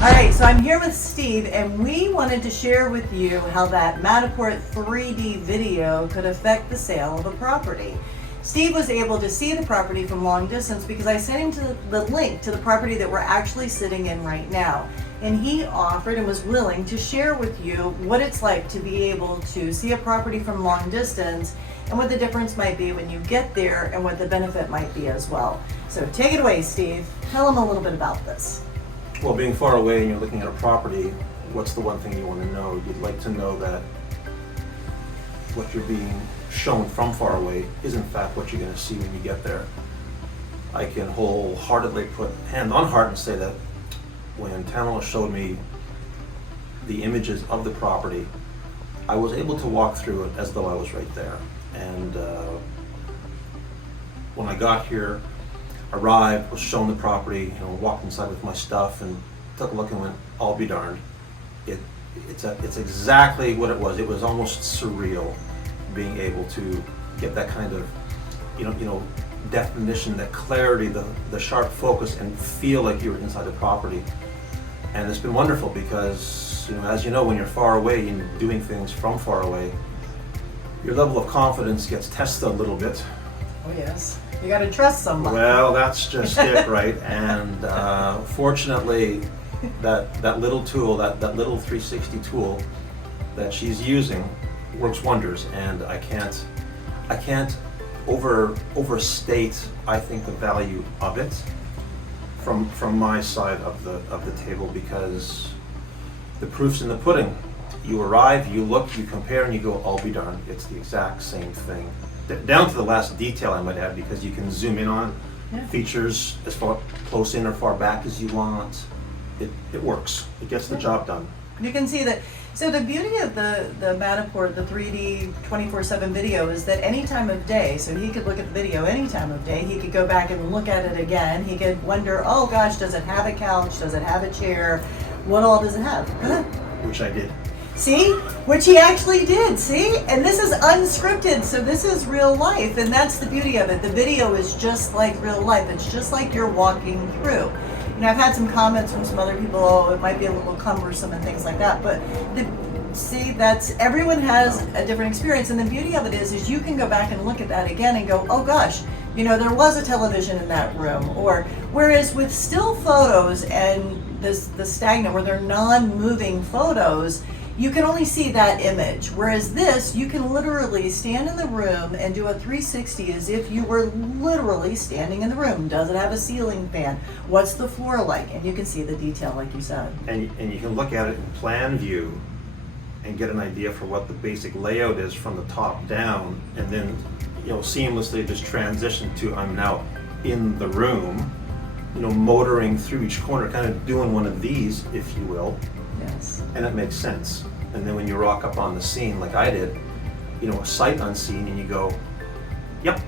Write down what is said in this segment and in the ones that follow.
All right, so I'm here with Steve, and we wanted to share with you how that Matterport 3D video could affect the sale of a property. Steve was able to see the property from long distance because I sent him the link to the property that we're actually sitting in right now. And he offered and was willing to share with you what it's like to be able to see a property from long distance and what the difference might be when you get there and what the benefit might be as well. So take it away, Steve. Tell him a little bit about this. Well, being far away and you're looking at a property, what's the one thing you want to know? You'd like to know that what you're being shown from far away is in fact what you're going to see when you get there. I can wholeheartedly put hand on heart and say that when Tamela showed me the images of the property, I was able to walk through it as though I was right there. And when I got here, arrived, was shown the property, walked inside with my stuff and took a look and went, I'll be darned. It's exactly what it was. It was almost surreal being able to get that kind of, definition, that clarity, the sharp focus, and feel like you were inside the property. And it's been wonderful because, as you know, when you're far away and doing things from far away, your level of confidence gets tested a little bit. Oh yes, you got to trust someone. Well, that's just it, right? And fortunately, that little tool, that little 360 tool that she's using works wonders, and I can't overstate, I think, the value of it from my side of the table, because the proof's in the pudding. You arrive, you look, you compare, and you go, I'll be darned, it's the exact same thing. Down to the last detail, I might add, because you can zoom in on features as far close in or far back as you want. It works. It gets the job done. You can see that. So the beauty of the Matterport, the 3D 24/7 video, is that any time of day, so he could look at the video any time of day, he could go back and look at it again, he could wonder, oh gosh, does it have a couch, does it have a chair, what all does it have? Which I did. See? Which he actually did, see? And this is unscripted, so this is real life, and that's the beauty of it. The video is just like real life. It's just like you're walking through. I've had some comments from some other people, oh, it might be a little cumbersome and things like that, but everyone has a different experience, and the beauty of it is you can go back and look at that again and go, oh gosh, there was a television in that room. Or whereas with still photos and the stagnant, where they're non-moving photos, you can only see that image. Whereas this, you can literally stand in the room and do a 360 as if you were literally standing in the room. Does it have a ceiling fan? What's the floor like? And you can see the detail, like you said. And you can look at it in plan view and get an idea for what the basic layout is from the top down, and then seamlessly just transition to, I'm now in the room, motoring through each corner, kind of doing one of these, if you will. Yes. And it makes sense. And then when you rock up on the scene like I did, sight unseen, and you go, yep,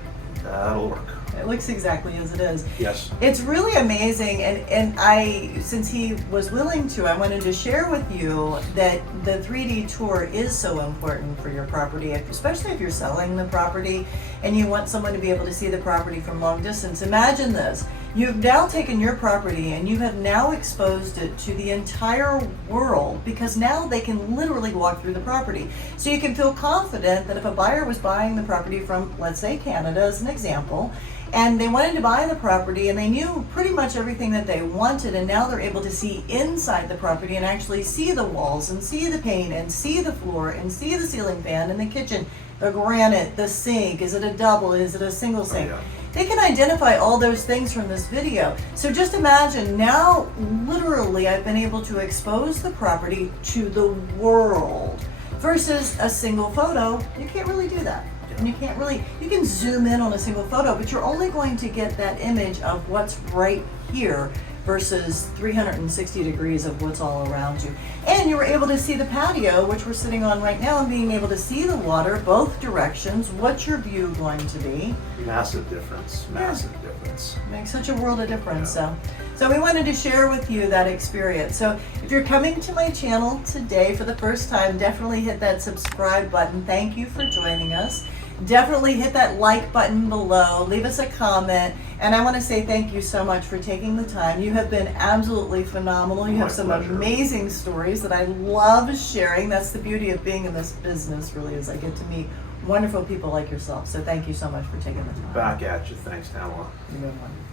that'll work. It looks exactly as it is. Yes. It's really amazing, and since he was willing to, I wanted to share with you that the 3D tour is so important for your property, especially if you're selling the property and you want someone to be able to see the property from long distance. Imagine this. You've now taken your property and you have now exposed it to the entire world, because now they can literally walk through the property. So you can feel confident that if a buyer was buying the property from, let's say, Canada as an example, and they wanted to buy the property and they knew pretty much everything that they wanted, and now they're able to see inside the property and actually see the walls and see the paint and see the floor and see the ceiling fan in the kitchen, the granite, the sink, is it a double, is it a single sink? Oh, yeah. They can identify all those things from this video. So just imagine now, literally, I've been able to expose the property to the world versus a single photo. You can't really do that. And you can zoom in on a single photo, but you're only going to get that image of what's right here versus 360 degrees of what's all around you. And you were able to see the patio, which we're sitting on right now, and being able to see the water both directions. What's your view going to be? Massive difference. Massive difference. Makes such a world of difference. So we wanted to share with you that experience. So if you're coming to my channel today for the first time, definitely hit that subscribe button. Thank you for joining us. definitely hit that like button below, leave us a comment, and I want to say thank you so much for taking the time. You have been absolutely phenomenal. You My have some pleasure. amazing stories that I love sharing. That's the beauty of being in this business, really, is I get to meet wonderful people like yourself. So thank you so much for taking the time. Back at you. Thanks, Tamela. You're doing wonderful.